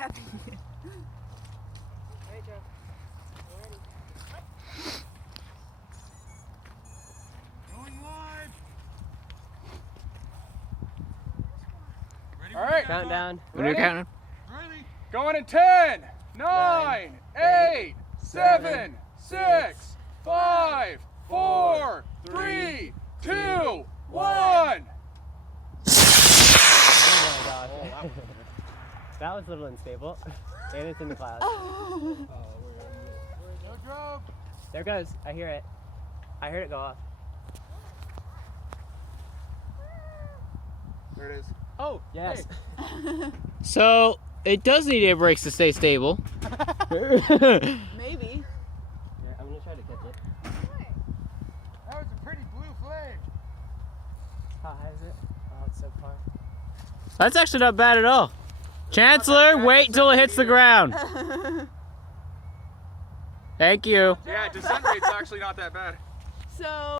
happy. Hey, Joe. You ready? Going live. Ready? All right. Countdown. When are you counting? Ready? Going in 10, 9, 8, 7, 6, 5, 4, 3, 2, 1. Oh my gosh. That was a little unstable. And it's in the clouds. Oh. No drone. There it goes. I hear it. I heard it go off. There it is. Oh, yes. So it does need air brakes to stay stable. Maybe. Yeah, I'm gonna try to catch it. That was a pretty blue flame. How high is it? Oh, it's so far. That's actually not bad at all. Chancellor, wait until it hits the ground. Thank you. Yeah, descent rate's actually not that bad. So